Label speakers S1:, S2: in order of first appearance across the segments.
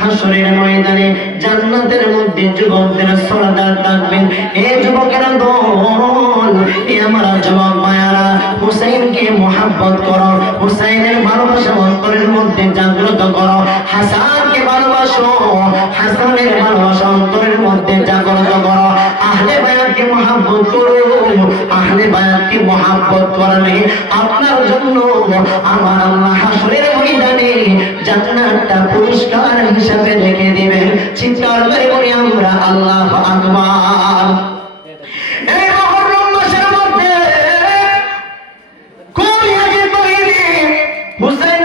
S1: হাসরের ময়দানে জান্নাতের মধ্যে যুবকদের সরদার থাকবেন। এই যুবকেরা দল এই আমার যুবক মায়ারা, হুসাইনকে মোহাব্বত করো, হুসাইনের ভালোবাসা অন্তরের মধ্যে জাগ্রত করো, হাসানকে ভালোবাসো, হাসানের ভালোবাসা অন্তরের মধ্যে জাগ্রত করো। আহলে বায়াতকে মোহাব্বত করো। মোহাব্বত করলে আপনার জন্য আমার আল্লাহ হাসরের ময়দানে জান্নাতটা পুরস্কার হিসাবে রেখে দিবেন। চিৎকার করে বলি আমরা আল্লাহ আকবার। মহরম মাসের মধ্যে কোরিয়াকে তৈরি হুসাইন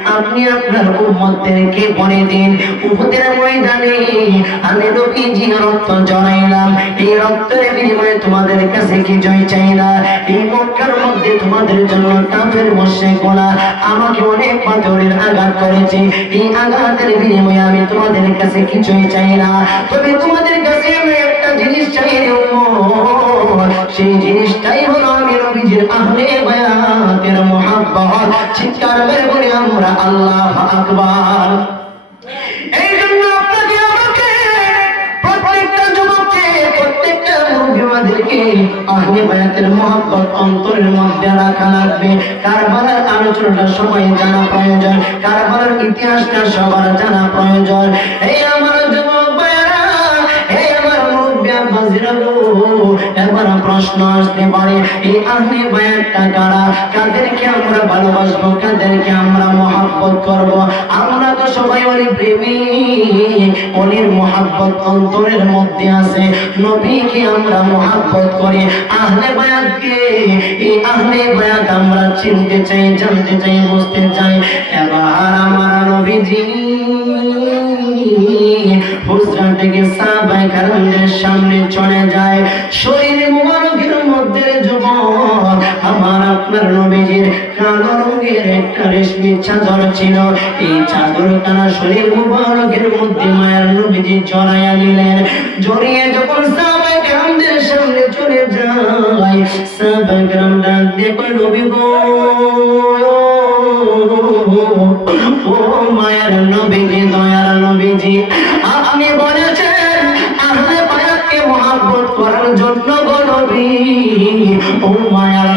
S1: আপনি আপনার উম্মতদেরকে বলে দিন উহুদের ময়দানে আমি নবীজি রক্ত জড়াইলাম। এই রক্তের বিনিময়ে তোমাদের কাছে কিছুই চাই না? এই মক্কার মধ্যে তোমাদের জন্য কাফের মুশরিকরা আমাকে অনেক পাথরের আঘাত করেছে। এই আঘাতের বিনিময়ে আমি তোমাদের কাছে কিছুই চাই না? তবে তোমাদের কাছে আমি একটা জিনিস চাই রে। সেই জিনিসটাই হলো আমি নবীজির আহলে বায়াতের মোহাব্বত চিৎকার করে বলি, আমরা আল্লাহ আকবার। এই জন্য জানা প্রয়োজন, কারবালার ইতিহাসটা সবার জানা প্রয়োজন। এই প্রশ্ন আসতে পারে এই আহলে বায়াতটা কারা? কাদেরকে আমরা ভালোবাসবো, কাদেরকে আমরা মহাব্বত করব? আমরা তো সবাই অলি প্রেমী, অলির মহাব্বত অন্তরের মধ্যে আছে। নবীকে আমরা মহাব্বত করি। আহলে বায়াতকে, এই আহলে বায়াত আমরা চিনতে চাই, জানতে চাই, বুঝতে চাই। এবার আমার নবীজি হুজরা থেকে সাহাবায়ে কেরামদের আমার নবীজির কালো রঙের একটা রেশমি চাদর ছিল। এই চাদর তারা শরীর মুবারকের মধ্যে মায়ের নবীজি জড়াইয়া নিলেন। জড়িয়ে যখন সাহাবায়ে কেরামদের সামনে চলে যায় সাহাবায়ে কেরাম ডাক দিয়ে নবী গো, ও মায়ের নবীজি, দয়ার নবীজি আপনি বলেছেন আহলে বায়াতকে মহাব্বত করার জন্য গো নবী, ও মায়ার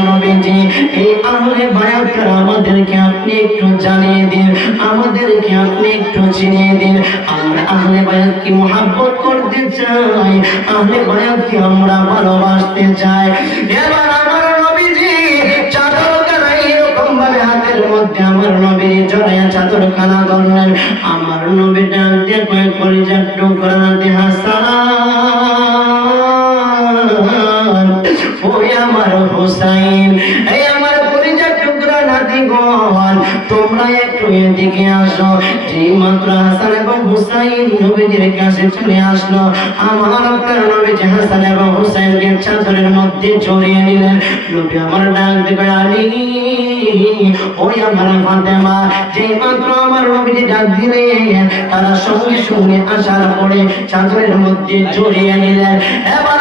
S1: আমাদেরকে আপনি একটু জানিয়ে দিন, আমাদেরকে আপনি একটু চিনিয়ে দিন। আমরা আহলে বায়াতকে মহাব্বত করতে চাই? আহলে বায়াতকে আমরা ভালোবাসতে চাই? এবার আমার নবীজি মধ্যে আমার নবী জড়াইয়া চাদর ধরলেন। আমার নবী ডাক দিয়ে কয়েক পরিজার টুকরা তোমরা একটু এদিকে আসো। যেই হাসান এবং হুসাইন নবীজির কাছে চলে আসলো, আমার আপনার নবীজি হাসান এবং হুসাইনকে চাদরের মধ্যে জড়িয়ে নিলেন। নবী আমার ডাক দেবে আলী, ওই আমার ফাতেমা। মাত্র আমার নবীজি ডাক দিলেন, তারা সঙ্গে সঙ্গে আসার পরে চাদরের মধ্যে জড়িয়ে নিলেন। এবার